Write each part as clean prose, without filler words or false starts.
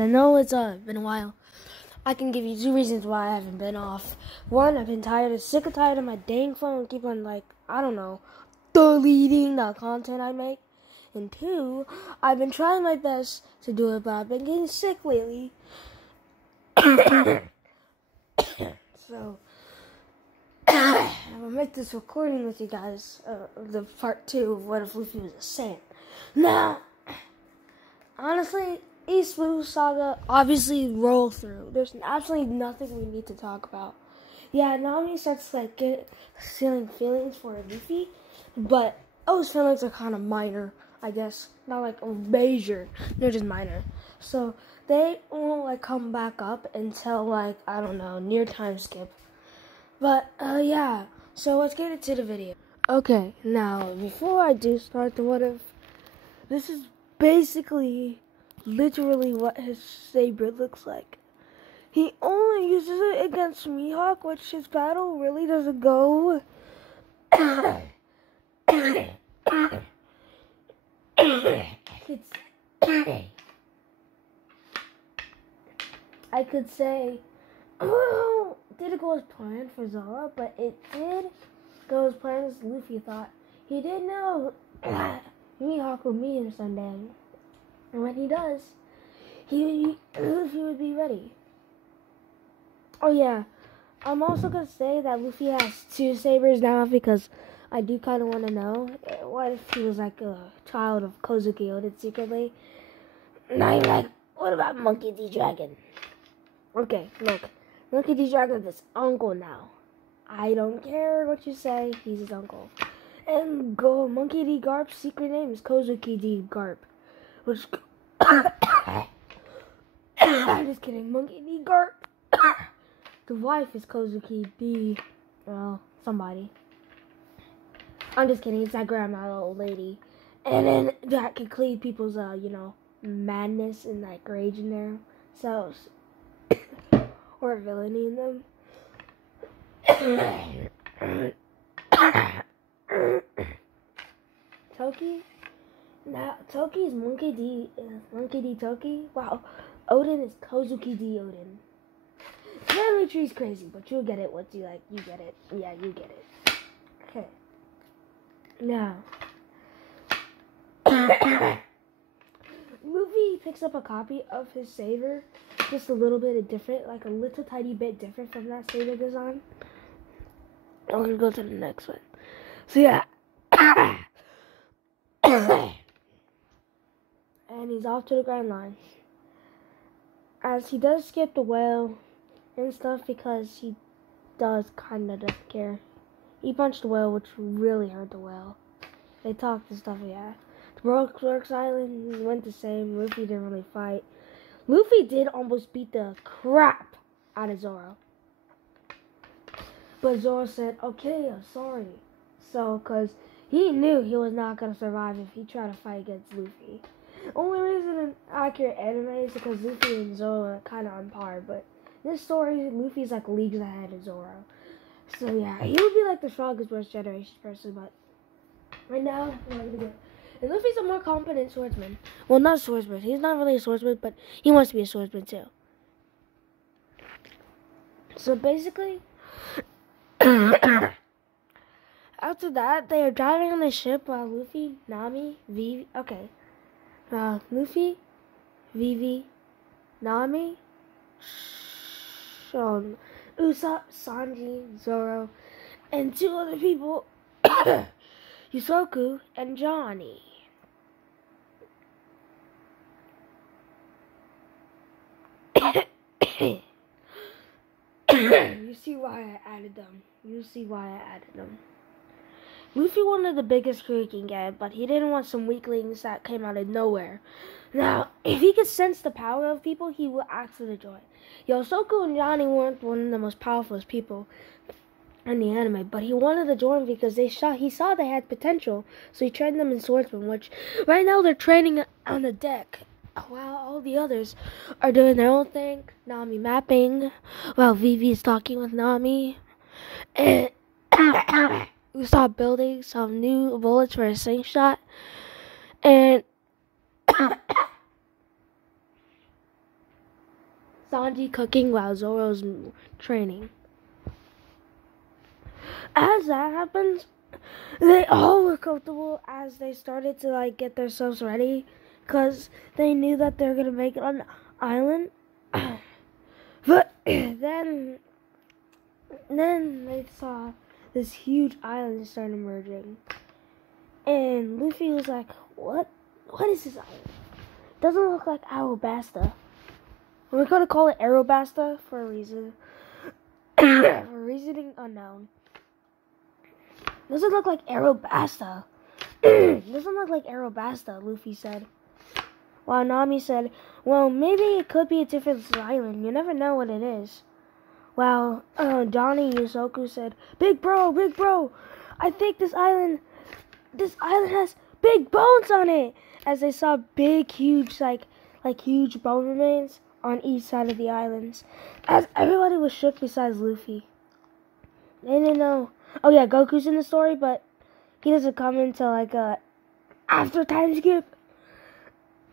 I know it's been a while. I can give you 2 reasons why I haven't been off. 1, I've been sick and tired of my dang phone. Keep on deleting the content I make. And 2, I've been trying my best to do it, but I've been getting sick lately. So I'm gonna make this recording with you guys, the part 2 of what if Luffy was a saiyan. Now, honestly, East Blue Saga obviously roll through. There's absolutely nothing we need to talk about. Yeah, Nami starts feeling feelings for Luffy, but those feelings are kind of minor, I guess. Not like major, they're just minor. So they won't come back up until I don't know, near time skip. But yeah, so let's get into the video. Okay, now before I do start the what if, this is basically literally what his saber looks like. He only uses it against Mihawk, which his battle really doesn't go. I could say, oh, didn't go as planned for Zoro, but it did go as planned as Luffy thought. He did know Mihawk will meet him someday. And when he does, Luffy would be ready. Oh yeah, I'm also going to say that Luffy has 2 sabers now because I do kind of want to know what if he was like a child of Kozuki Oden secretly. Now you're like, what about Monkey D. Dragon? Okay, look, Monkey D. Dragon is his uncle now. I don't care what you say, he's his uncle. And Monkey D. Garp's secret name is Kozuki D. Garp. Which, I'm just kidding, Monkey D. Garp. The wife is Kozuki D. Well, somebody. I'm just kidding, it's that grandma, the old lady. And then that could cleave people's, madness and rage in their selves. Or villainy in them. Toki? Now, Toki is Monkey D. Toki. Wow. Oden is Kozuki D. Oden. Family tree's crazy, but you'll get it once you get it. Yeah, you get it. Okay. Now. Luffy picks up a copy of his saber. Just a little bit different, a little tiny bit different from that saber design. We're gonna go to the next one. So yeah. And he's off to the Grand Line. As he does skip the whale and stuff because he doesn't care. He punched the whale, which really hurt the whale. They talked and stuff, yeah. The Brooks Island went the same. Luffy didn't really fight. Luffy did almost beat the crap out of Zoro. But Zoro said, okay, I'm sorry. So, because he knew he was not going to survive if he tried to fight against Luffy. Only reason in accurate anime is because Luffy and Zoro are kind of on par. But this story, Luffy's leagues ahead of Zoro. So, yeah, he would be the strongest First Generation person. But right now, we're going to go. And Luffy's a more competent swordsman. Well, not swordsman. He's not really a swordsman, but he wants to be a swordsman too. So basically, after that, they are driving on the ship while Luffy, Nami, Vivi. Okay, Luffy, Vivi, Nami, Usopp, Sanji, Zoro, and 2 other people, Yusoku and Johnny. You see why I added them. Luffy wanted the biggest crew he can get, but he didn't want some weaklings that came out of nowhere. Now, if he could sense the power of people, he would ask for the join. Yusoku and Johnny weren't one of the most powerful people in the anime, but he wanted to join because he saw they had potential, so he trained them in swordsman, which right now they're training on the deck. While all the others are doing their own thing, Nami mapping, while Vivi is talking with Nami, and we saw building some new bullets for a slingshot, and Sanji cooking while Zoro's training. As that happens, they all were comfortable as they started to like get themselves ready, because they knew that they're gonna make it on the island. But then they saw this huge island start emerging, and Luffy was like, "What? What is this island? Doesn't look like Arabasta. We're gonna call it Arabasta for a reason, for reasoning unknown. Doesn't look like Arabasta. Doesn't look like Arabasta," Luffy said. While Nami said, "Well, maybe it could be a different island. You never know what it is." While Johnny Yusoku said, "Big bro, I think this island has big bones on it," as they saw big, huge, like huge bone remains on each side of the islands. As everybody was shook besides Luffy. They didn't know. Oh yeah, Goku's in the story, but he doesn't come until like after time skip.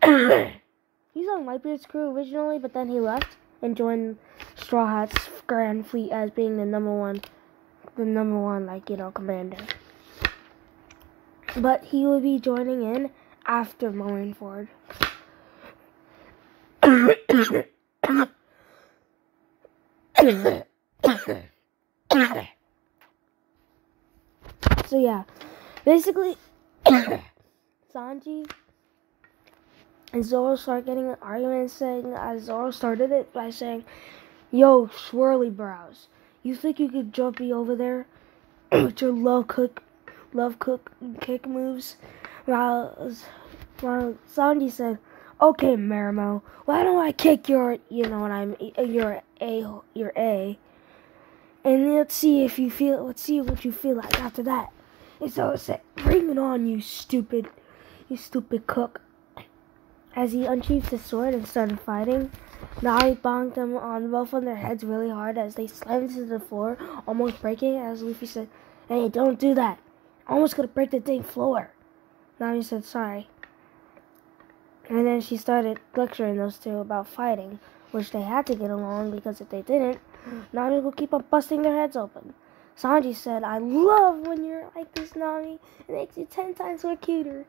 He's on Whitebeard's crew originally, but then he left and joined Straw Hat's Grand Fleet as being the number one, commander. But he will be joining in after Marineford. So yeah, basically, Sanji and Zoro start getting an argument, saying, as Zoro started it by saying, "Yo, swirly brows, you think you could jump me over there with your love kick moves?" While Sanji said, "Okay, Marimo, why don't I kick your A, and let's see what you feel like after that." And so it said, "Bring it on, you stupid cook." As he unsheathed his sword and started fighting, Nami bonked them on both of their heads really hard as they slammed to the floor, almost breaking. As Luffy said, "Hey, don't do that. Almost gonna break the dang floor." Nami said, "Sorry." And then she started lecturing those two about fighting, which they had to get along, because if they didn't, Nami will keep on busting their heads open. Sanji said, "I love when you're like this, Nami. It makes you 10 times more cuter."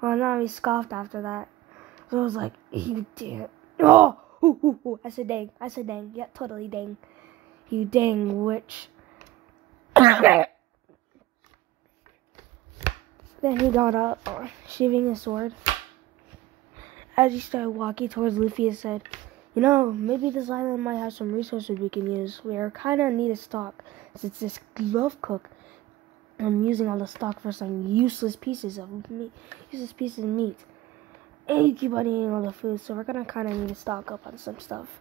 Well, Nami scoffed after that. So I was like, "You damn." Oh! Ooh. I said dang. Yeah, totally dang. "You dang witch." Then he got up, sheathing his sword. As he started walking towards Luffy and said, "Maybe this island might have some resources we can use. We are kind of need a stock, since this glove cook, I'm using all the stock for some useless pieces of meat. And you keep on eating all the food, so we're gonna kind of need to stock up on some stuff."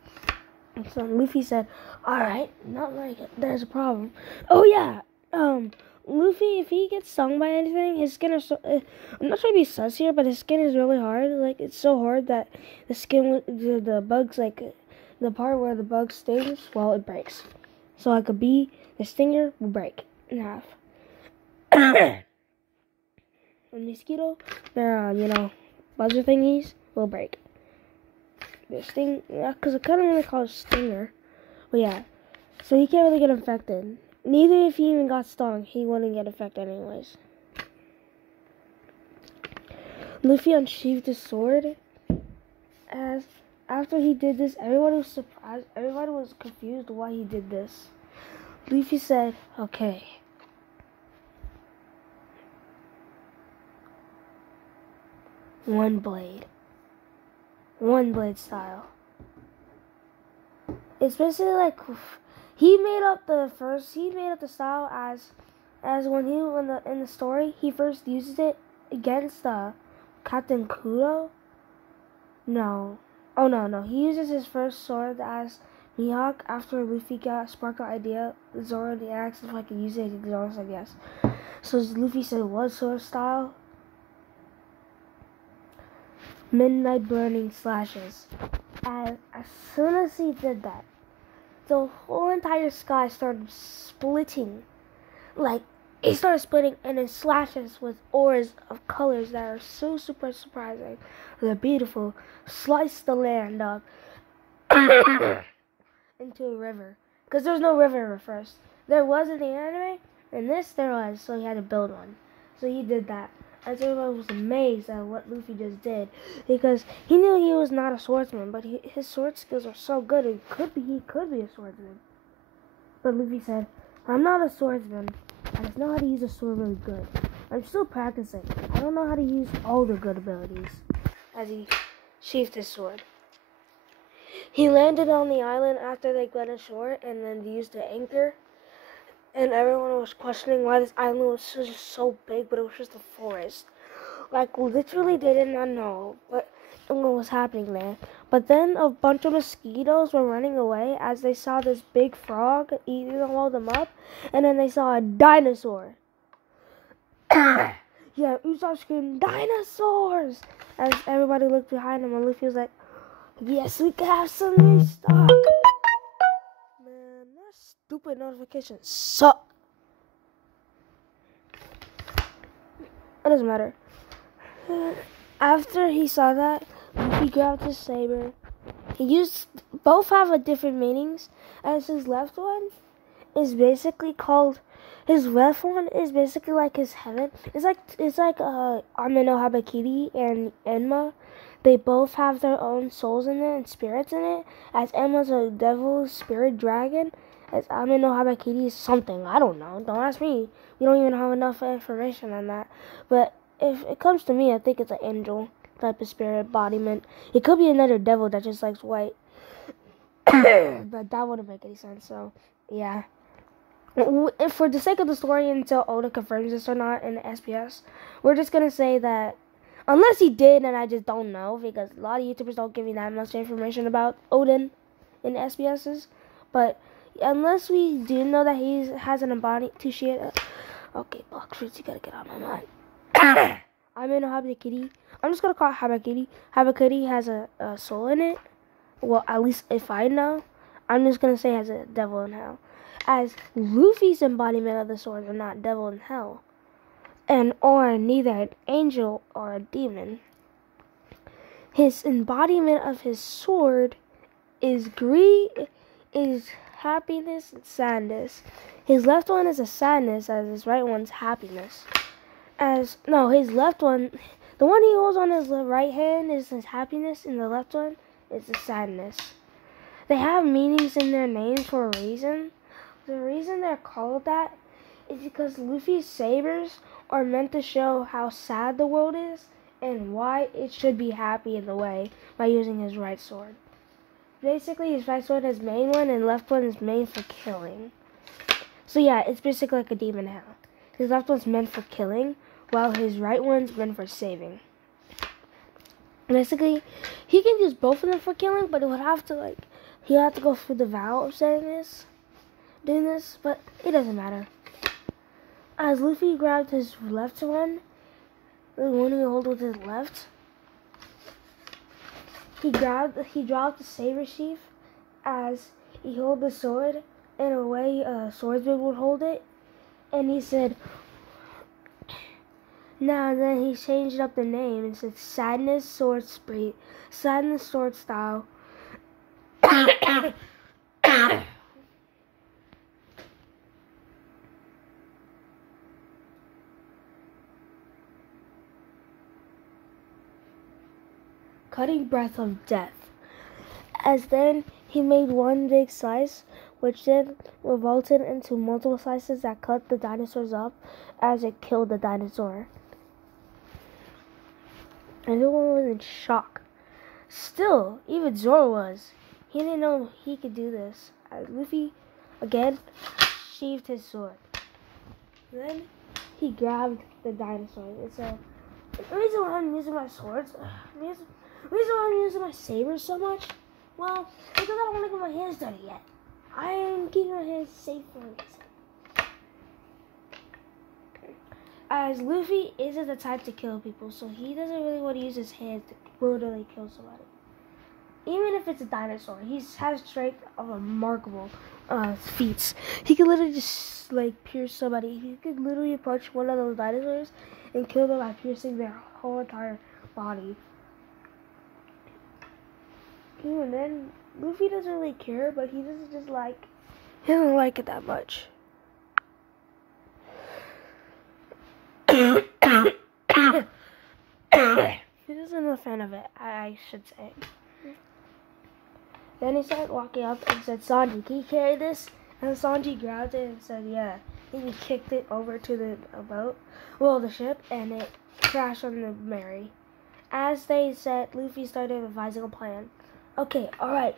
And so Luffy said, "Alright, not like there's a problem. Oh yeah, Luffy, if he gets stung by anything, his skin is so, I'm not trying to be sus here, but his skin is really hard. Like, it's so hard that the skin, the bugs, like, the part where the bug stings, well, it breaks. So like a bee, the stinger will break in half. A mosquito, their, buzzer thingies will break. The sting, because I kind of want to call it stinger. But yeah, so he can't really get infected. Neither if he even got stung, he wouldn't get infected anyways. Luffy unsheathed his sword. As after he did this, everybody was surprised. Everybody was confused why he did this. Luffy said, "Okay. One blade style." It's basically like he made up the style as when he in the story he first uses it against Captain Kudo. No. He uses his first sword as Mihawk after Luffy sparked the idea. Zoro the axe, if I could use it, Zoro's, I guess. So Luffy said, "What sword style?" Midnight burning slashes. And as soon as he did that, the whole entire sky started splitting. Like, it started splitting, and it slashes with auras of colors that are so super surprising. They're beautiful. Slice the land up. into a river. Because there's no river at first. There was in the anime, and this there was, so he had to build one. So he did that. And so everyone was amazed at what Luffy just did. Because he knew he was not a swordsman, but his sword skills are so good, he could be a swordsman. But Luffy said, I'm not a swordsman. I just know how to use a sword really good. I'm still practicing. I don't know how to use all the good abilities. As he sheathed his sword. He landed on the island after they got ashore and then used the anchor. And everyone was questioning why this island was just so big, but it was just a forest. Like, literally, they did not know what was happening there. But then a bunch of mosquitoes were running away as they saw this big frog eating all of them up. And then they saw a dinosaur. Yeah, Usopp screamed, dinosaurs! As everybody looked behind him, and Luffy was like, yes, we can have some restock. Man, that stupid notification suck. It doesn't matter. After he saw that, he grabbed his saber. Both have a different meanings, as his left one is basically called, his left one is basically like his heaven. It's like Ame no Habakiri and Enma. They both have their own souls in it and spirits in it. As Enma's a devil spirit dragon, as Ame no Habakiri is something. I don't know. Don't ask me. We don't even have enough information on that. But if it comes to me, I think it's an angel type of spirit embodiment. It could be another devil that just likes white. But that wouldn't make any sense. So, yeah. For the sake of the story, until Oda confirms this or not in the SPS, we're just going to say that unless he did, and I just don't know, because a lot of YouTubers don't give me that much information about Odin in SPSs. But unless we do know that he has an embodied to shit. Okay, Box Fruits, you gotta get out of my mind. I'm in a Habakiri. I'm just gonna call it Habakiri. Habakiri has a soul in it. Well, at least if I know. I'm just gonna say it has a devil in hell. As Luffy's embodiment of the sword are not devil in hell. Or neither an angel or a demon. His embodiment of his sword is happiness and sadness. His left one is a sadness, as his right one's happiness. His left one, the one he holds on his right hand is his happiness, and the left one is the sadness. They have meanings in their names for a reason. The reason they're called that is because Luffy's sabers are meant to show how sad the world is and why it should be happy in the way by using his right sword. Basically, his right sword is main one and left one is main for killing. So yeah, it's basically like a demon hell. His left one's meant for killing, while his right one's meant for saving. Basically, he can use both of them for killing, but he'll have to go through the vow of doing this, but it doesn't matter. As Luffy grabbed his left one, the one he holds with his left, he dropped the saber sheath as he held the sword in a way a swordsman would hold it, and he said, now then he changed up the name and said Sadness Sword Style. Cutting breath of death. As then he made one big slice, which then revolted into multiple slices that cut the dinosaurs up as it killed the dinosaur. Everyone was in shock. Still, even Zoro was. He didn't know he could do this. As Luffy, again, sheathed his sword. Then he grabbed the dinosaur. So, the reason why I'm using my swords, the reason why I'm using my sabers so much, well, because I don't want to get my hands dirty yet. I am keeping my hands safe for a reason. As Luffy isn't the type to kill people, so he doesn't really want to use his hands to brutally kill somebody. Even if it's a dinosaur, he has strength of remarkable feats. He can literally just pierce somebody. He could literally approach one of those dinosaurs and kill them by piercing their whole entire body. And then Luffy doesn't really care, but he doesn't like it that much. He isn't a fan of it, I should say. Then he started walking up and said, Sanji, can you carry this? And Sanji grabbed it and said, yeah. And he kicked it over to the boat, the ship, and it crashed on the Mary. As they said, Luffy started advising a plan. Okay, alright.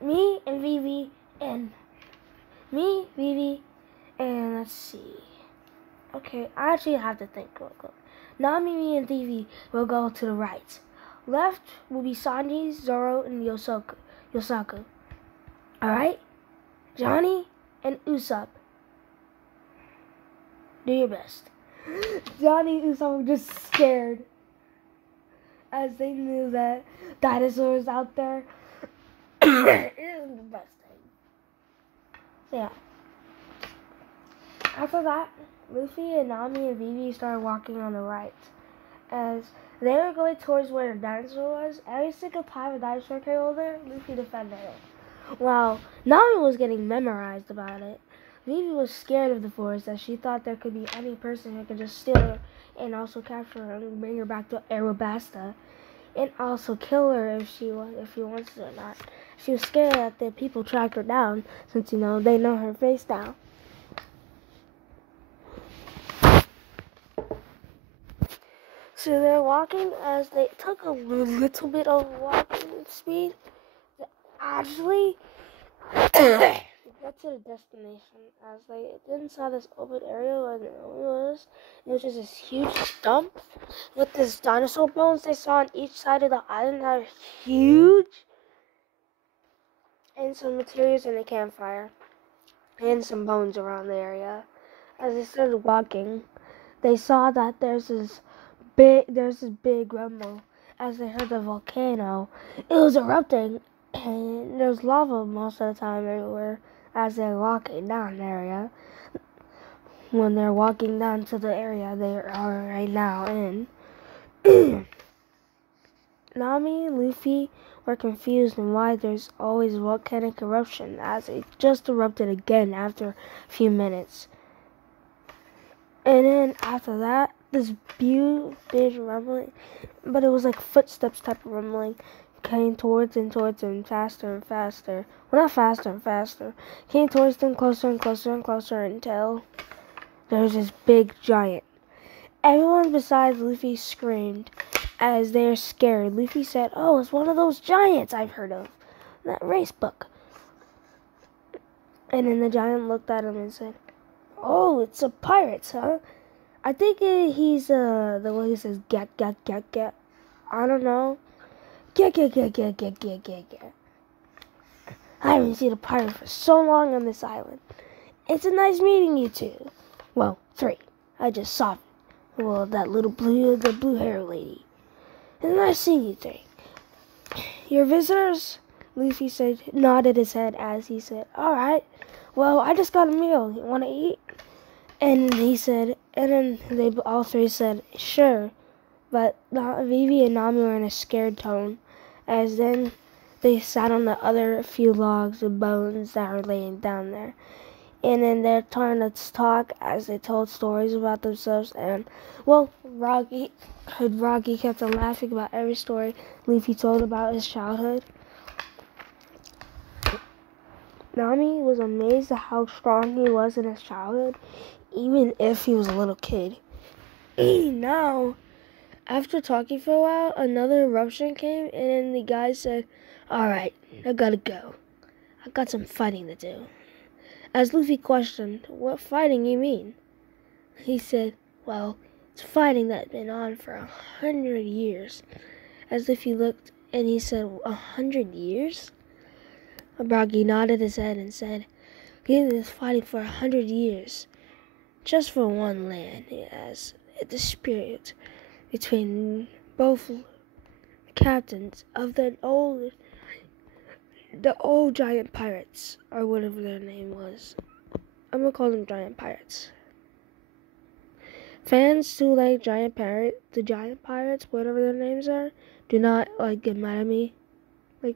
Me, Vivi, and let's see. Okay, I actually have to think real quick. Nami, me, and Vivi will go to the right. Left will be Sanji, Zoro, and Yosaku. Alright? Johnny and Usopp. Do your best. Johnny and Usopp were just scared, as they knew that dinosaurs out there. It isn't the best thing. Yeah. After that, Luffy and Nami and Vivi started walking on the right. As they were going towards where the dinosaur was, every single time a dinosaur came over there, Luffy defended it. While Nami was getting memorized about it, Vivi was scared of the forest, as she thought there could be any person who could just steal her and also capture her and bring her back to Arabasta, and also kill her if she wants to or not. She was scared that the people tracked her down, since they know her face now. So they're walking. As they took a little bit of walking speed, actually get to the destination. As they then saw this open area where the army was, which is this huge stump with this dinosaur bones they saw on each side of the island that are huge, and some materials in the campfire, and some bones around the area. As they started walking, they saw that there's this big rumble. As they heard the volcano, it was erupting, and there's lava most of the time everywhere. As they're walking down the area, when they're walking down to the area they are right now in, Nami and Luffy were confused on why there's always volcanic eruption, as it just erupted again after a few minutes. And then after that, this big rumbling, but it was like footsteps type of rumbling, came towards them faster and faster. Well, not faster and faster. Came towards them closer and closer and closer until there was this big giant. Everyone besides Luffy screamed as they were scared. Luffy said, "Oh, it's one of those giants I've heard of, that race book." And then the giant looked at him and said, "Oh, it's a pirate, huh? I think he's the one who says get. I don't know. Get. I haven't seen a pirate for so long on this island. It's a nice meeting you two. Well, 3. I just saw that little blue hair lady. It's nice seeing you 3. Your visitors?" Luffy said, nodded his head as he said, "All right. Well, I just got a meal. You want to eat?" And he said, and then they all 3 said, "Sure." But Vivi and Nami were in a scared tone, as then they sat on the other few logs and bones that were laying down there. And then they're trying to talk as they told stories about themselves. And, Rocky kept on laughing about every story Luffy told about his childhood. Nami was amazed at how strong he was in his childhood, even if he was a little kid. Now, after talking for a while, another eruption came, and then the guy said, "All right, I gotta go. I got some fighting to do." As Luffy questioned, "What fighting you mean?" He said, "Well, it's fighting that's been on for 100 years. As Luffy looked, and he said, 100 years? Bragi nodded his head and said, "He is fighting for 100 years, just for one land. As a dispute between both captains of the old giant pirates," or whatever their name was. I'm gonna call them giant pirates. Fans who like the giant pirates, whatever their names are, do not get mad at me.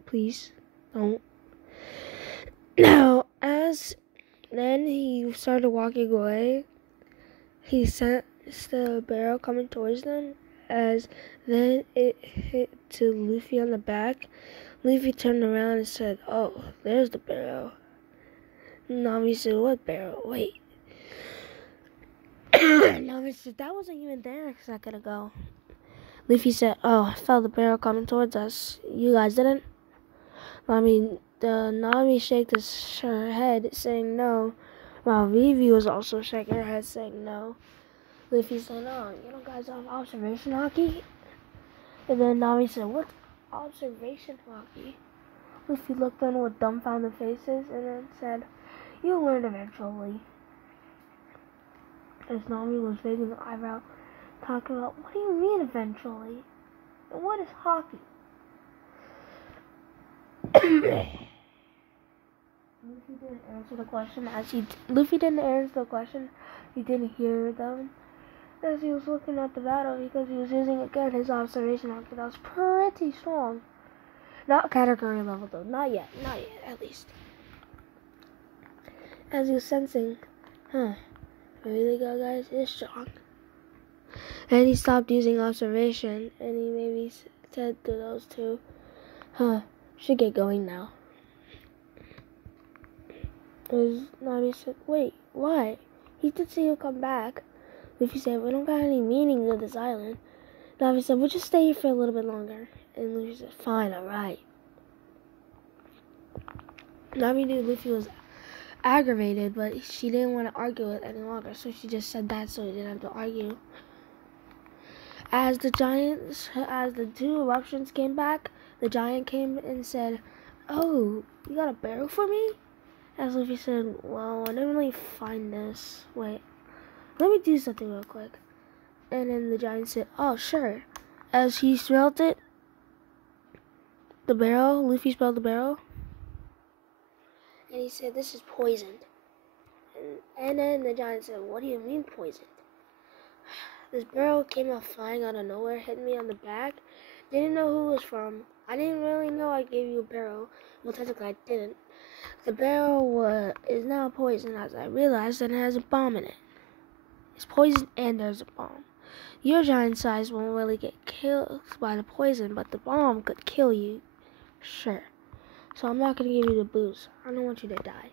Please, Oh. Now, as then he started walking away, he sensed the barrel coming towards them. As then it hit to Luffy on the back, Luffy turned around and said, "Oh, there's the barrel." Nami said, "What barrel? Wait." Nami said, "That wasn't even there a second ago." Luffy said, "Oh, I felt the barrel coming towards us. You guys didn't?" Nami shook her head, saying no, while Vivi was also shaking her head, saying no. Luffy said, "Oh, you don't guys have observation hockey?" And then Nami said, "What's observation hockey?" Luffy looked at them with dumbfounded faces and then said, "You'll learn eventually." As Nami was raising an eyebrow, talking about, "What do you mean eventually? And what is hockey?" Luffy didn't answer the question. Luffy didn't answer the question. He didn't hear them as he was looking at the battle because he was using again his observation hockey. That was pretty strong. Not category level though. Not yet, at least. As he was sensing, maybe the guy is strong. And he stopped using observation, and he maybe said to those two, should get going now. As Nami said, "Wait, why? He did say he'll come back." Luffy said, "We don't got any meaning of this island." Nami said, "We'll just stay here for a little bit longer." And Luffy said, "Fine, alright." Nami knew Luffy was aggravated, but she didn't want to argue it any longer, so she just said that so he didn't have to argue. As the two eruptions came back, the giant came and said, "Oh, you got a barrel for me?" As Luffy said, "Well, I didn't really find this. Wait, let me do something real quick." And then the giant said, "Oh, sure." As he smelled it, the barrel, Luffy smelled the barrel, and he said, "This is poisoned." And then the giant said, "What do you mean poisoned?" This barrel came out flying out of nowhere, hit me on the back. Didn't know who it was from. I didn't really know I gave you a barrel. Well, technically I didn't. The barrel is now poisoned, as I realized, and it has a bomb in it. It's poison and there's a bomb. Your giant size won't really get killed by the poison, but the bomb could kill you. Sure. So I'm not going to give you the boost. I don't want you to die.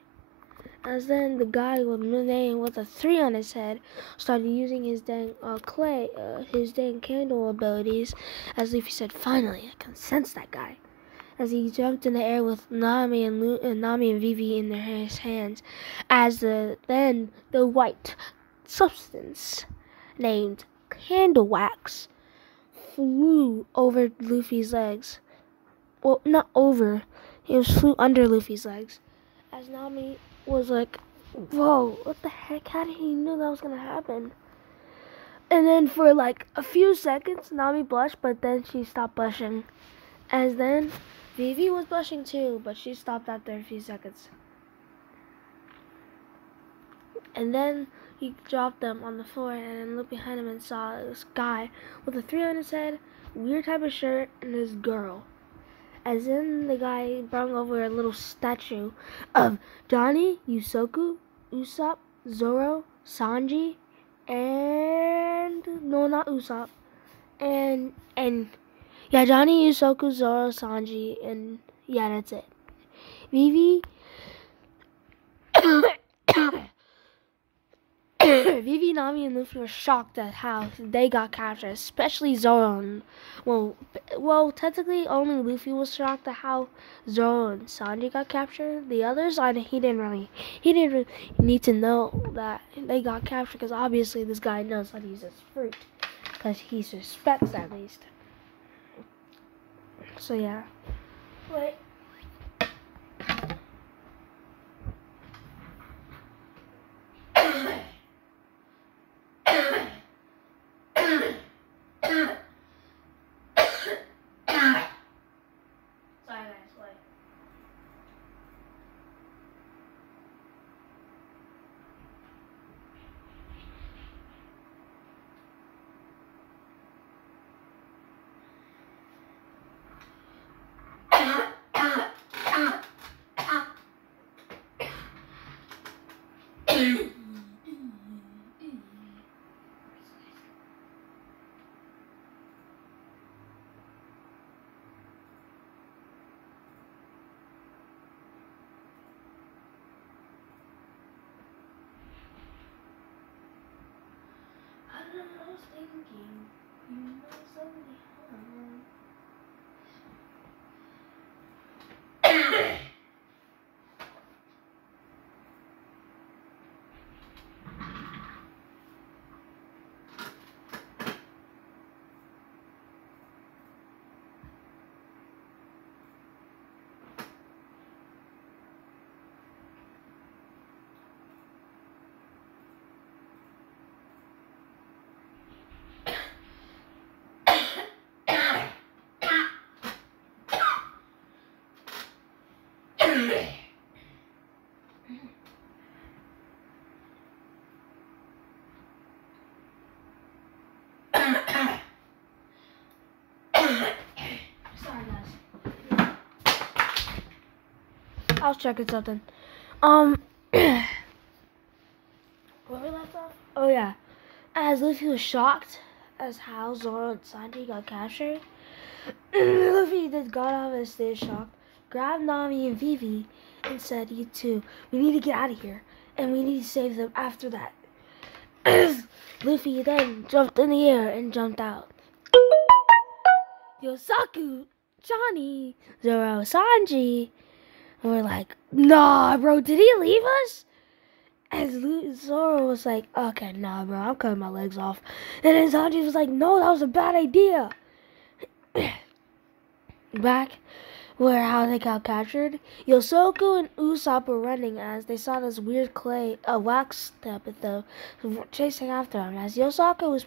As then the guy with a 3 on his head started using his dang candle abilities. As Luffy said, "Finally, I can sense that guy." As he jumped in the air with Nami and Vivi in his hands, as the white substance named candle wax flew over Luffy's legs. Well, not over. It flew under Luffy's legs. As Nami was like, "Whoa, what the heck? How did he know that was going to happen?" And then for like a few seconds, Nami blushed, but then she stopped blushing. As then, Vivi was blushing too, but she stopped after a few seconds. And then he dropped them on the floor and looked behind him and saw this guy with a 3 on his head, weird type of shirt, and this girl. As in, the guy brought over a little statue of Johnny, Yusoku, Usopp, Zoro, Sanji, and no, not Usopp, and yeah, Johnny, Yusoku, Zoro, Sanji, and yeah, that's it. Vivi, Vivi, Nami, and Luffy were shocked at how they got captured, especially Zoro. And, well, technically only Luffy was shocked at how Zoro and Sanji got captured. The others, he didn't really need to know that they got captured because obviously this guy knows how to use his fruit because he suspects at least. So yeah. Wait. I was checking something. Where we left off? Oh yeah. As Luffy was shocked as how Zoro and Sanji got captured, Luffy then got out of his state of shock, grabbed Nami and Vivi, and said, "You two, we need to get out of here, and we need to save them after that." Luffy then jumped in the air and jumped out. Yosaku, Johnny, Zoro, Sanji were like, "Nah, bro, did he leave us?" As Zoro was like, "Okay, nah, bro, I'm cutting my legs off." And then Sanji was like, "No, that was a bad idea." Back where how they got captured, Yosoku and Usopp were running as they saw this weird wax step at the chasing after them. As Yosoku was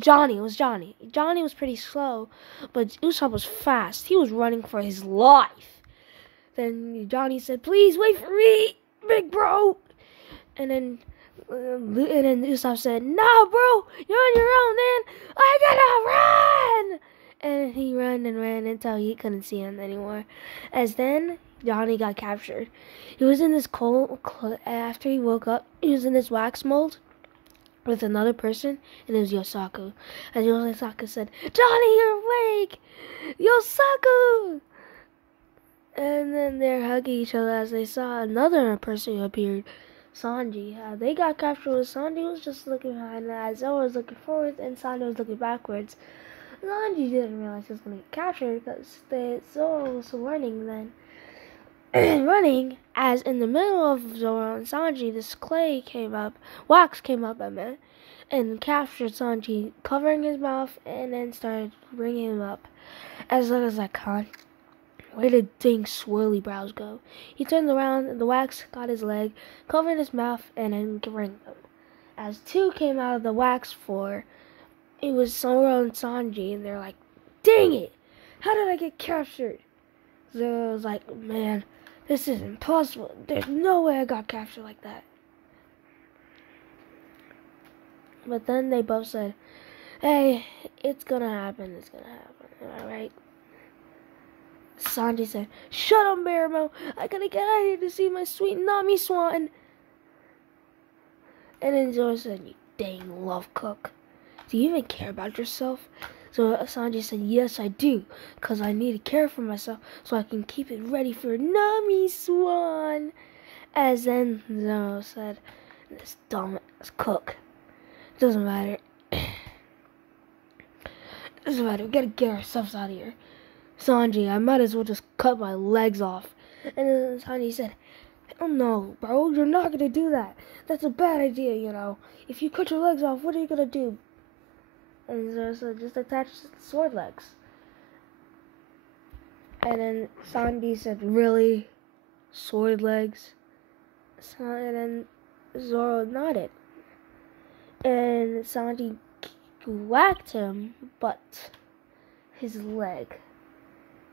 Johnny was Johnny. Johnny was pretty slow, but Usopp was fast. He was running for his life. Then Johnny said, "Please wait for me, big bro." And then Usopp said, "No, bro, you're on your own, man. I gotta run." And he ran and ran until he couldn't see him anymore. As then Johnny got captured. He was in this after he woke up, he was in this wax mold with another person, and it was Yosaku. And Yosaku said, "Johnny, you're awake! Yosaku!" And then they're hugging each other as they saw another person who appeared, Sanji. They got captured with Sanji was just looking behind, as Zoro was looking forward and Sanji was looking backwards. Sanji didn't realize he was going to get captured because Zoro was running then. Running, as in the middle of Zoro and Sanji, this wax came up, and captured Sanji, covering his mouth, and then started bringing him up. As long as I can. Where did Ding's swirly brows go? He turned around, and the wax got his leg, covered his mouth, and then ringed him. As two came out of the wax it was Zoro and Sanji, and they're like, "Dang it! How did I get captured?" Zoro was like, "Man, this is impossible. There's no way I got captured like that." But then they both said, "Hey, it's gonna happen. It's gonna happen. Am I right?" Sanji said, "Shut up, Baramo. I gotta get out of here to see my sweet Nami Swan." And then Zoro said, "You dang love cook. Do you even care about yourself?" So Sanji said, "Yes, I do, because I need to care for myself so I can keep it ready for Nami Swan." As then Zoro said, "This dumbass cook. Doesn't matter. Doesn't matter. We gotta get ourselves out of here. Sanji, I might as well just cut my legs off." And then Sanji said, "Oh no, bro, you're not gonna do that. That's a bad idea, you know. If you cut your legs off, what are you gonna do?" And Zoro said, "Just attach sword legs." And then Sanji said, "Really? Sword legs?" And then Zoro nodded. And Sanji whacked him, but his leg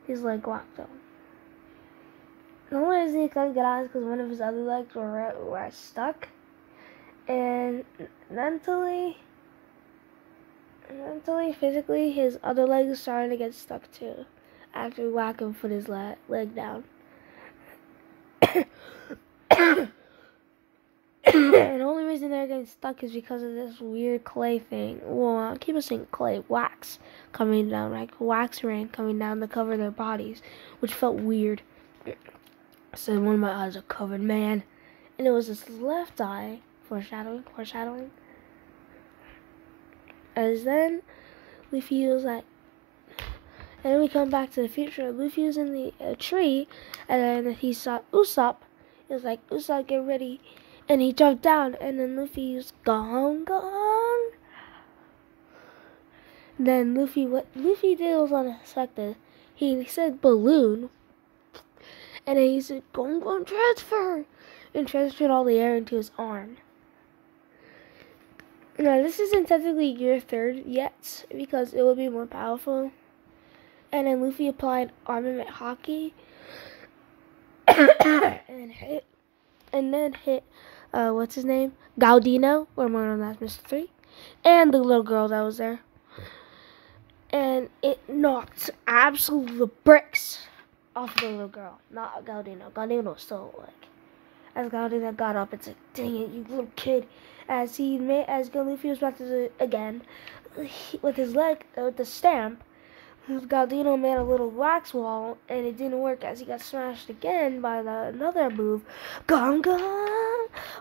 whacked him. The only reason he couldn't get out is because one of his other legs were stuck. And mentally, physically, his other leg is starting to get stuck too. After whacking put his leg down. And the only reason they're getting stuck is because of this weird clay thing. Well, I keep saying clay, wax coming down, like wax rain coming down to cover their bodies, which felt weird. So one of my eyes are covered, man. And it was his left eye, foreshadowing. As then Luffy was like, and then we come back to the future. Luffy was in the tree, and then he saw Usopp. He was like, Usopp, get ready. And he jumped down, and then Luffy was gone. Then what Luffy did was unexpected. He said balloon, and then he said, go, transfer! And transferred all the air into his arm. Now, this isn't technically year 3 yet, because it will be more powerful. And then Luffy applied armament hockey, and hit, what's his name? Gaudino, or more known as Mr. 3, and the little girl that was there. And it knocked absolute bricks off the little girl, not Gaudino. Gaudino was still like, as Gaudino got up, it's like, dang it, you little kid. As Luffy was about to do it again, with his leg, with the stamp, Gaudino made a little wax wall, and it didn't work as he got smashed again by another move. Gong,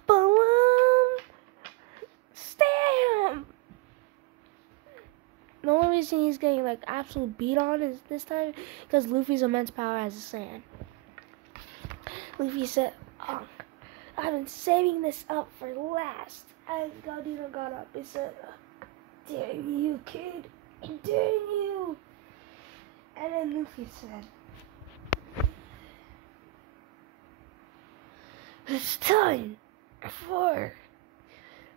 balloon, stamp! The only reason he's getting like absolute beat on is this time because Luffy's immense power as a Saiyan. Luffy said, I've been saving this up for last. As Gaudino got up, he said, dang you, kid, dang you. And then Luffy said, it's time for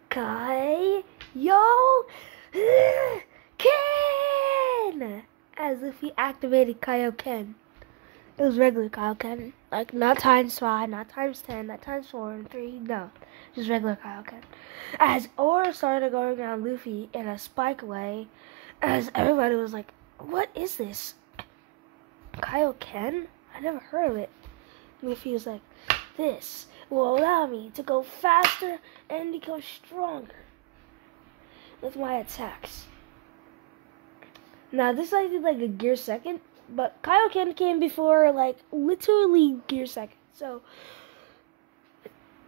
Kaioken! As Luffy activated Kaioken. It was regular Kaioken. Like, not times 5, not times 10, not times 4 and 3, no. Just regular Kaioken. As Oro started going around Luffy in a spike way, as everybody was like, what is this? Kaioken? I never heard of it. Luffy was like, this will allow me to go faster and become stronger with my attacks. Now, this I did like a gear second, but Kaioken came before, like, literally gear second. So,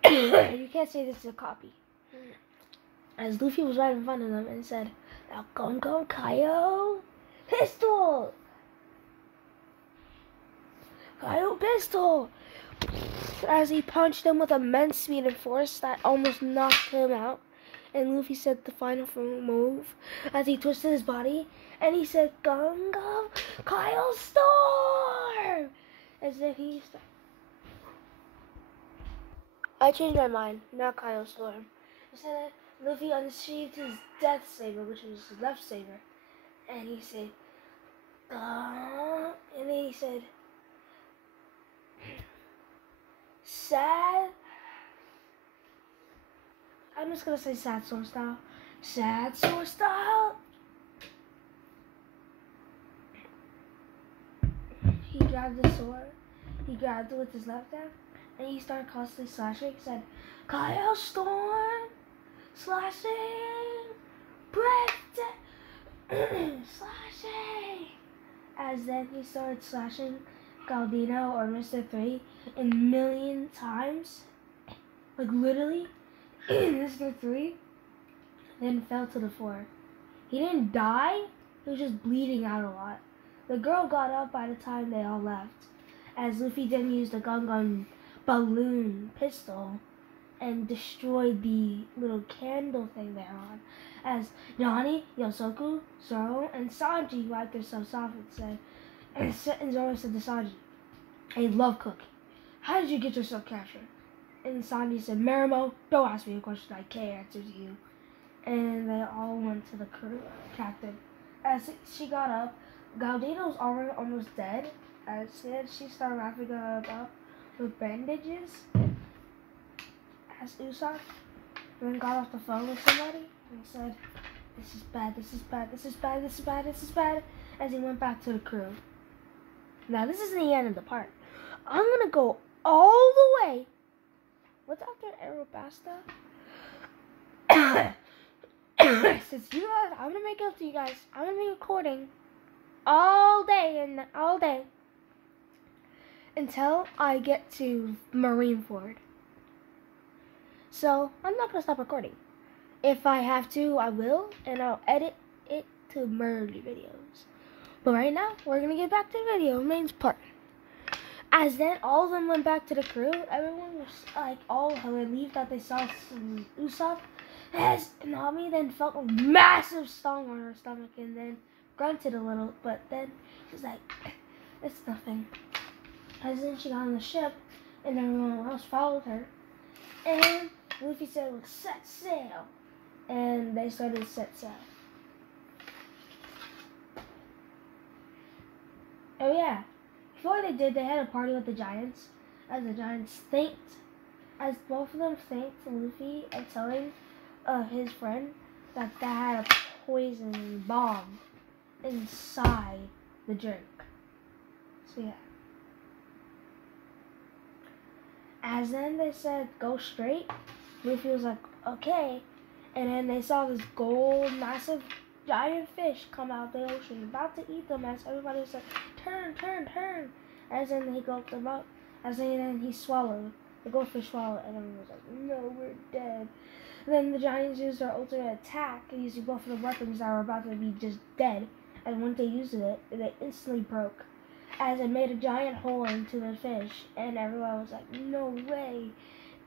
you can't say this is a copy. As Luffy was right in front of them and said, now go, Kaio, pistol! Kaio, pistol! As he punched him with immense speed and force that almost knocked him out. And Luffy said the final move as he twisted his body. And he said, Gum, Kaio Storm! As if he used to... I changed my mind, not Kaio Storm. Instead, Luffy unsheathed his death saber, which was his left saber. And he said, and then he said, sad. I'm just gonna say sad sword style. Sad sword style. He grabbed the sword. He grabbed it with his left hand, and he started constantly slashing. He said, Kaio Storm, slashing, slashing. As then he started slashing Gaudino or Mr. 3 a million times. Like literally, Mr. 3 then fell to the floor. He didn't die, he was just bleeding out a lot. The girl got up by the time they all left, as Luffy then used the Gun balloon pistol and destroyed the little candle thing they're on. As Nani, Yosoku, Zoro, and Sanji wiped themselves off and said, and Zoro said to Sanji, hey, love cookie, how did you get yourself captured? And Sanji said, Marimo, don't ask me a question I can't answer to you. And they all went to the captain. As she got up, Gaudino's armor almost dead. As she started wrapping her up with bandages. As Usopp then got off the phone with somebody and said, this is bad, this is bad, this is bad, this is bad, this is bad, as he went back to the crew. Now, this isn't the end of the part. I'm going to go all the way. What's after Arabasta? Since you guys, I'm going to make it up to you guys. I'm going to be recording all day and all day until I get to Marineford. So, I'm not going to stop recording. If I have to, I will, and I'll edit it to merge videos. But right now, we're going to get back to the video, main part. As then all of them went back to the crew, everyone was like all relieved that they saw some Usopp. As Nami then felt a massive stung on her stomach and then grunted a little, but then she's like, it's nothing. As then she got on the ship and everyone else followed her. And Luffy said, let's set sail. And they started to set sail. Oh yeah. Before they did, they had a party with the Giants. As the Giants thanked, as both of them thanked Luffy and telling his friend that they had a poison bomb inside the drink. So yeah. As then they said, go straight. Luffy was like, okay. And then they saw this gold, massive, giant fish come out of the ocean, about to eat them. As everybody was like, turn, turn, turn. As then he gulped them up. As then he swallowed. The goldfish swallowed, and everyone was like, no, we're dead. And then the Giants used their ultimate attack, using both of the weapons that were about to be just dead. And when they used it, they instantly broke, as it made a giant hole into the fish. And everyone was like, no way.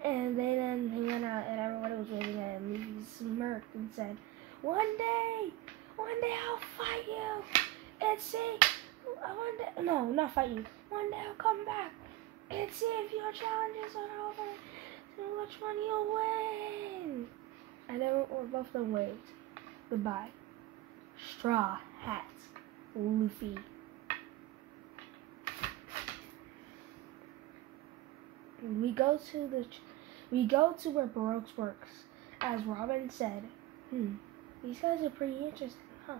And then he went out, and everybody was waiting at him. He smirked and said, one day I'll fight you. And see, one day, no, not fight you. One day I'll come back and see if your challenges are over, and which one you'll win. And then both of them waved goodbye. Straw Hat Luffy. We go to where Baroque works. As Robin said, these guys are pretty interesting, huh?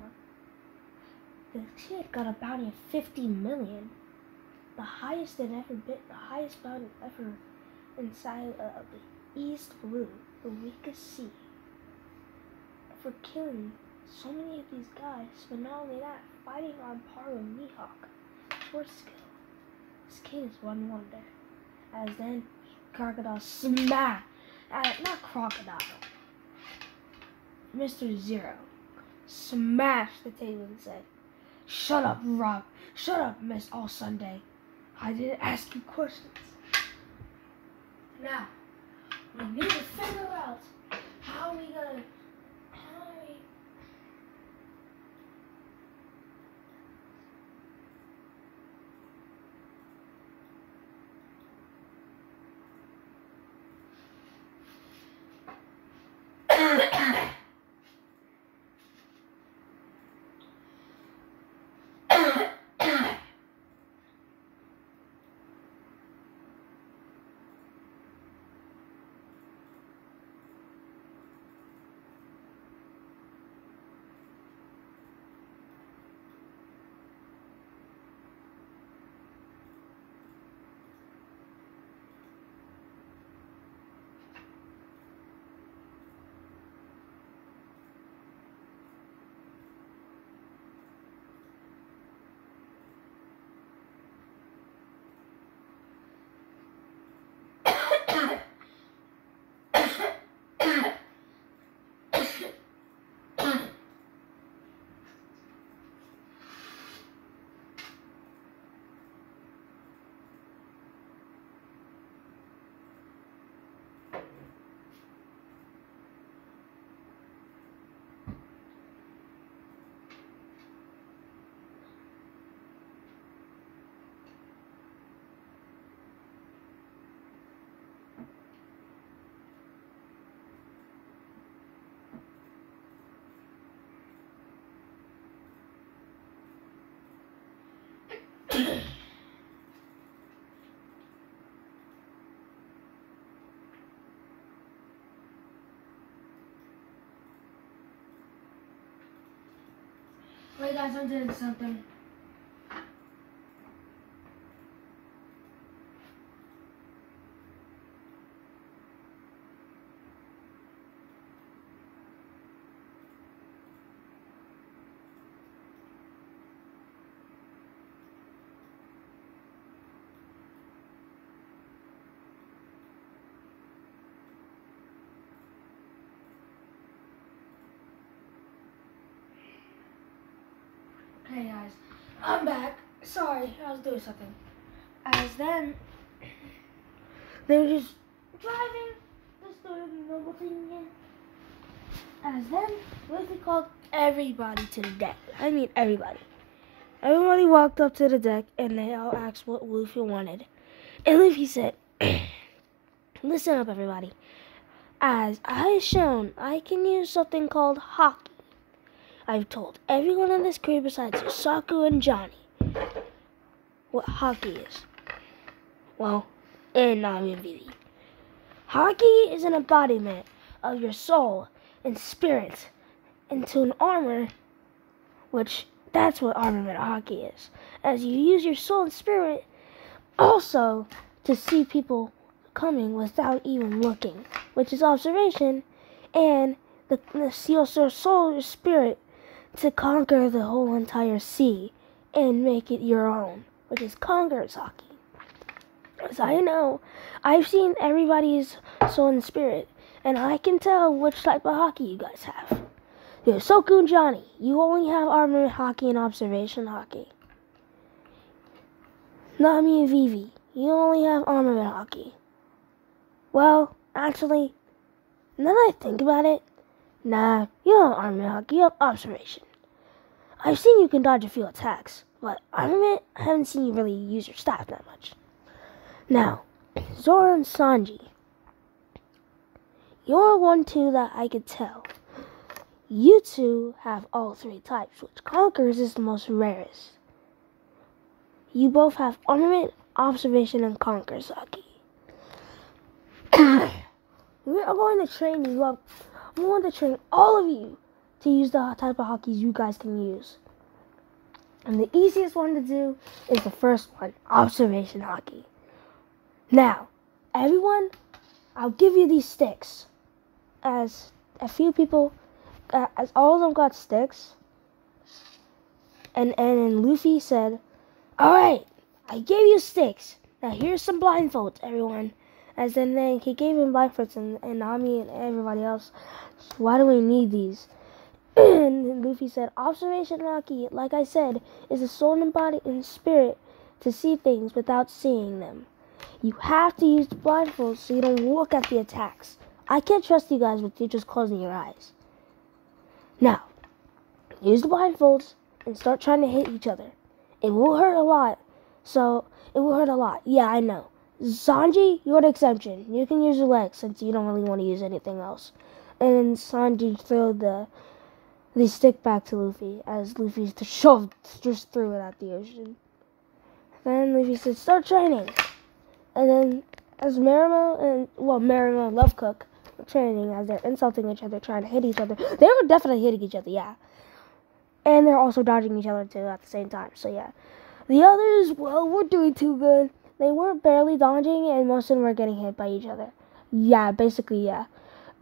The kid got a bounty of 50 million. The highest it ever been, the highest bounty ever inside of the East Blue, the weakest sea. For killing so many of these guys, but not only that, fighting on par with Mihawk. Short skill. This kid is one wonder. As then Crocodile smacked, not Crocodile, Mr. Zero smashed the table and said, shut up, Rob. Shut up, Miss All Sunday. I didn't ask you questions. Now, we need to figure out how we gonna, wait guys, I'm doing something. I'm back. Sorry, I was doing something. As then, they were just driving, just doing the normal thing again. As then, Luffy called everybody to the deck. I mean everybody. Everybody walked up to the deck and they all asked what Luffy wanted. And Luffy said, listen up everybody. As I have shown, I can use something called hockey. I've told everyone in this crew besides Saku and Johnny what hockey is. Well, and Nami and Vivi. Hockey is an embodiment of your soul and spirit into an armor, which that's what armament hockey is. As you use your soul and spirit also to see people coming without even looking, which is observation, and the seal your soul, your spirit, to conquer the whole entire sea and make it your own, which is conqueror's hockey. As I know, I've seen everybody's soul and spirit, and I can tell which type of hockey you guys have. Soku and Johnny, you only have armament hockey and observation hockey. Nami and Vivi, you only have armament hockey. Well, actually, now that I think about it, nah, you don't have armament hockey, you have observation. I've seen you can dodge a few attacks, but armament, I haven't seen you really use your staff that much. Now, Zoro and Sanji, you're one two that I could tell. You two have all three types, which Conquerors is the most rarest. You both have armament, observation, and Conqueror's hockey. We are going to train you up. We want to train all of you to use the type of hockey you guys can use. And the easiest one to do is the first one, observation hockey. Now, everyone, I'll give you these sticks. As a few people, as all of them got sticks, and Luffy said, alright, I gave you sticks. Now here's some blindfolds, everyone. As then he gave him blindfolds and Nami and everybody else. Why do we need these? And Luffy said, observation hockey, like I said, is a soul and body and spirit to see things without seeing them. You have to use the blindfolds so you don't look at the attacks. I can't trust you guys with you just closing your eyes. Now, use the blindfolds and start trying to hit each other. It will hurt a lot. Yeah, I know. Sanji, you're an exception. You can use your legs since you don't really want to use anything else. And then Sanji threw the stick back to Luffy as Luffy just threw it at the ocean. Then Luffy said, start training. And then as Marimo and Love Cook were training, as they're insulting each other, trying to hit each other. They were definitely hitting each other, yeah. And they're also dodging each other too at the same time, so yeah. The others, well, we're doing too good. They were barely dodging and most of them were getting hit by each other. Yeah, basically, yeah.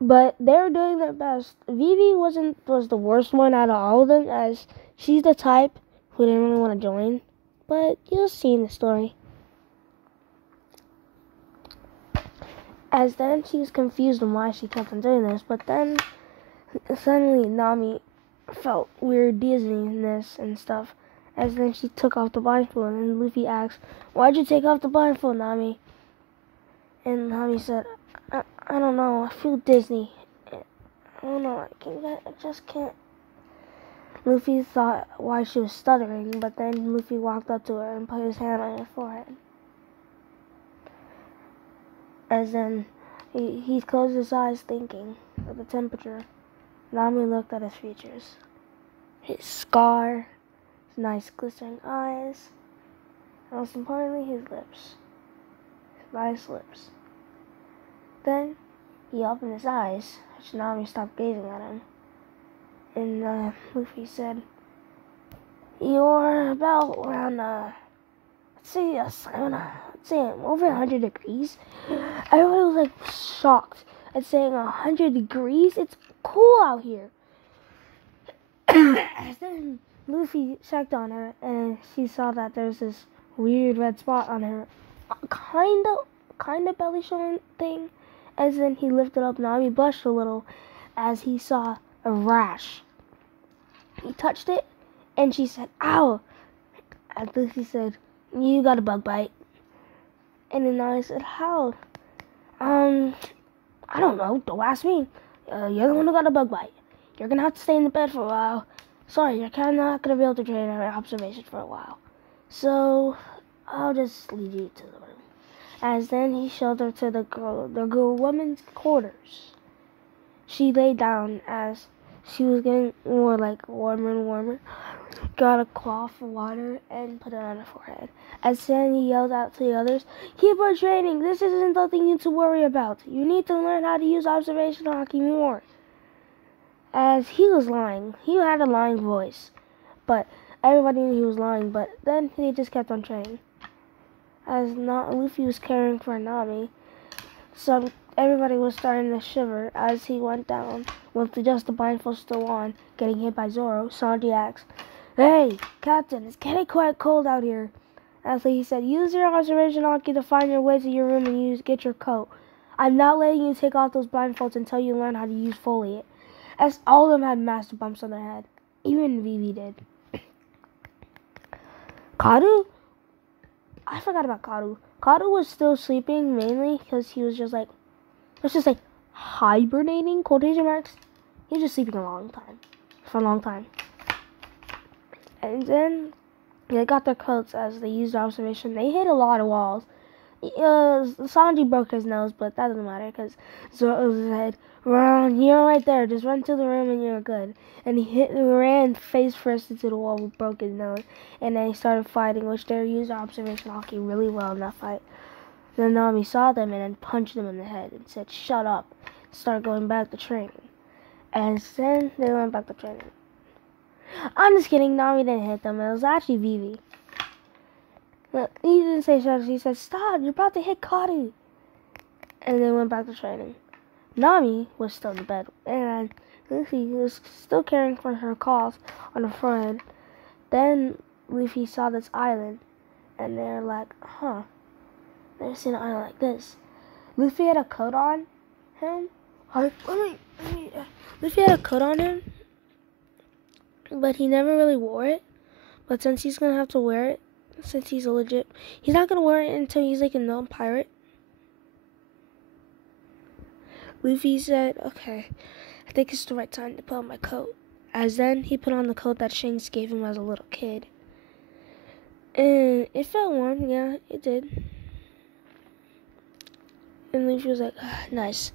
But they were doing their best. Vivi was the worst one out of all of them, as she's the type who didn't really want to join. But you'll see in the story. As then she was confused on why she kept on doing this, but then suddenly Nami felt weird dizziness and stuff. As then she took off the blindfold, and Luffy asked, why'd you take off the blindfold, Nami? And Nami said, I don't know, I feel dizzy. I don't know, I just can't. Luffy thought why she was stuttering, but then Luffy walked up to her and put his hand on her forehead. As then he closed his eyes thinking of the temperature. Nami looked at his features. His scar, his nice glistening eyes, and most importantly his lips. His nice lips. Then he opened his eyes, which Nami stopped gazing at him. And Luffy said, you're about around, let's say over 100 degrees. Everybody was like shocked at saying 100 degrees. It's cool out here. Then Luffy checked on her and she saw that there's this weird red spot on her kind of belly showing thing. As then he lifted up, Nami blushed a little as he saw a rash. He touched it and she said, ow. And Luffy said, "You got a bug bite." And then Nami said, "How?" I don't know. Don't ask me. You're the one who got a bug bite. You're gonna have to stay in the bed for a while. Sorry, you're kind of not gonna be able to train our observation for a while. So I'll just lead you to the room." As then he showed her to the woman's quarters. She lay down as she was getting more warmer and warmer. Got a cloth of water and put it on her forehead. As then he yelled out to the others, "Keep on training. This isn't something you need to worry about. You need to learn how to use observation hockey more." As he was lying, he had a lying voice, but everybody knew he was lying. But then he just kept on training. As Luffy was caring for Nami, everybody was starting to shiver as he went down with just the blindfold still on, getting hit by Zoro. Sanji asked, "Hey, Captain, it's getting quite cold out here." As he said, "Use your observation hockey to find your way to your room and get your coat. I'm not letting you take off those blindfolds until you learn how to use foliate." As all of them had massive bumps on their head. Even Vivi did. Kadu? I forgot about Kadu. Kadu was still sleeping mainly because he was just hibernating, quotation marks. He was just sleeping for a long time. And then they got their coats as they used observation. They hit a lot of walls. Sanji broke his nose, but that doesn't matter because Zoro said, "Run, you're right there. Just run to the room and you're good." And he ran face first into the wall with broke his nose. And then he started fighting, which they used observation hockey really well in that fight. Then Nami saw them and then punched them in the head and said, "Shut up." Started going back to training. And then they went back to training. I'm just kidding. Nami didn't hit them. It was actually Vivi. He didn't say shut up. He said, "Stop, you're about to hit Kadu." And they went back to training. Nami was still in bed, and Luffy was still caring for her cough on her forehead. Then Luffy saw this island, and they're like, never seen an island like this. Luffy had a coat on him. Luffy had a coat on him, but he never really wore it. But since he's gonna have to wear it, since he's he's not gonna wear it until he's like a known pirate. Luffy said, "Okay, I think it's the right time to put on my coat." As then he put on the coat that Shanks gave him as a little kid. And it felt warm, yeah, it did. And Luffy was like, nice.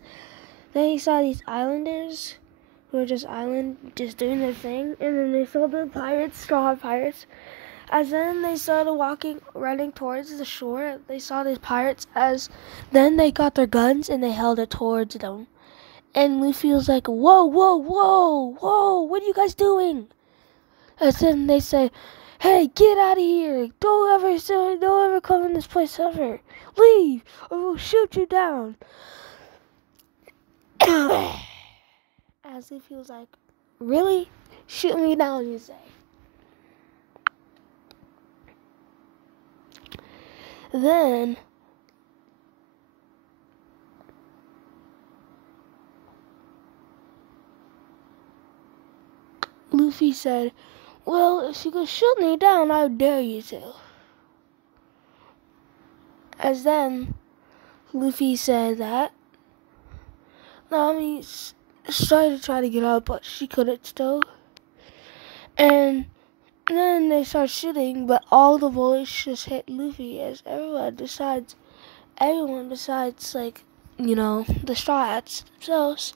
Then he saw these islanders who were just doing their thing. And then they saw the pirates, Straw Hat Pirates. As then they started running towards the shore. They saw these pirates. As then they got their guns and they held it towards them. And Luffy was like, "Whoa, whoa, whoa, whoa, what are you guys doing?" As then they say, "Hey, get out of here. Don't ever come in this place ever. Leave, or we'll shoot you down." As Luffy was like, "Really? Shoot me down, you say?" Then Luffy said, "Well, if you could shoot me down, I dare you to." As then Luffy said that Nami started to try to get out, but she couldn't still. And then they start shooting, but all the bullets just hit Luffy. As everyone besides the Straw Hats themselves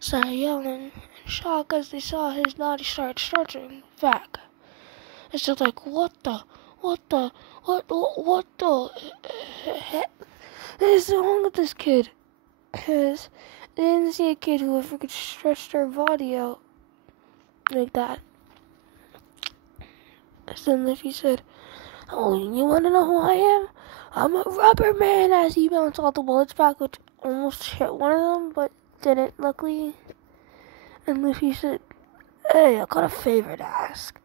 started yelling in shock as they saw his body start stretching back. It's just like, what the heck is wrong with this kid? Because they didn't see a kid who ever could stretch their body out like that. So then Luffy said, "Oh, you want to know who I am? I'm a rubber man," as he bounced all the bullets back, which almost hit one of them, but didn't, luckily. And Luffy said, "Hey, I got a favor to ask."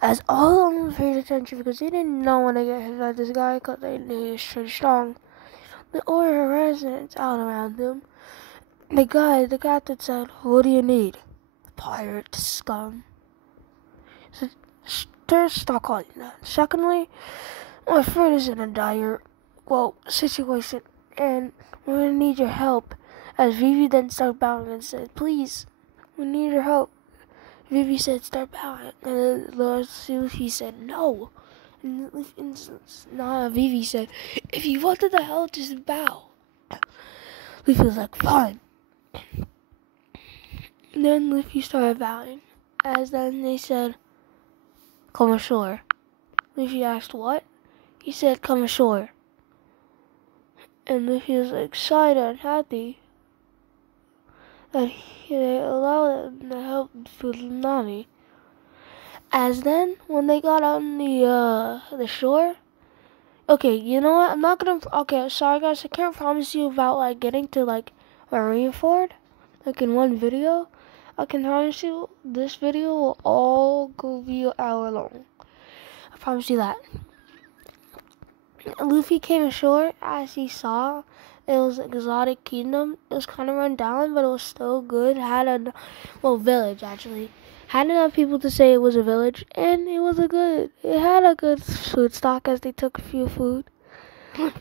As all of them paid attention because they didn't know when to get hit by this guy because they knew he was pretty strong. The order of residents out around him. The captain said, "What do you need?" The pirate scum said, stop calling that. Secondly, my friend is in a dire, situation, and we're gonna need your help. As Vivi then started bowing and said, please, we need your help. Vivi said, start bowing. And then Luffy said, no. And Vivi said, if you wanted the help, just bow. Luffy was like, fine. And then Luffy started bowing. As then they said, come ashore. Luffy asked, what? He said, come ashore. And Luffy was excited and happy that they allowed him to help with Nami. As then, when they got on the shore, okay, you know what? I'm not gonna. Okay, sorry guys, I can't promise you about getting to Marineford, in one video. I can promise you this video will all be an hour long. I promise you that. Luffy came ashore. As he saw, it was exotic kingdom. It was kind of run down, but it was still good. Had a village actually. Had enough people to say it was a village, and it had a good food stock. As they took a few food,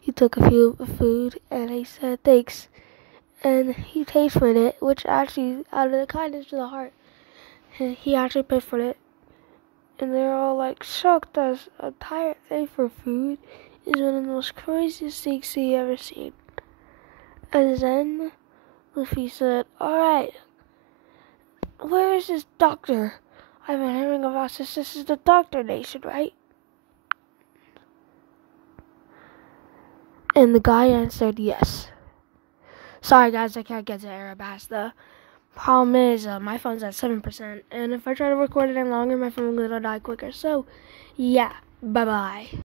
he took a few food, and he said thanks, and he tasted it, which actually, out of the kindness of the heart, he actually paid for it, and they're all shocked as a pirate thing for food is one of the most craziest things they ever seen. And then Luffy said, alright, where is this doctor? I've been hearing about this. This is the Doctor Nation, right? And the guy answered yes. Sorry guys, I can't get to Erebus. The problem is my phone's at 7%, and if I try to record it any longer, my phone will die quicker. So, yeah, bye-bye.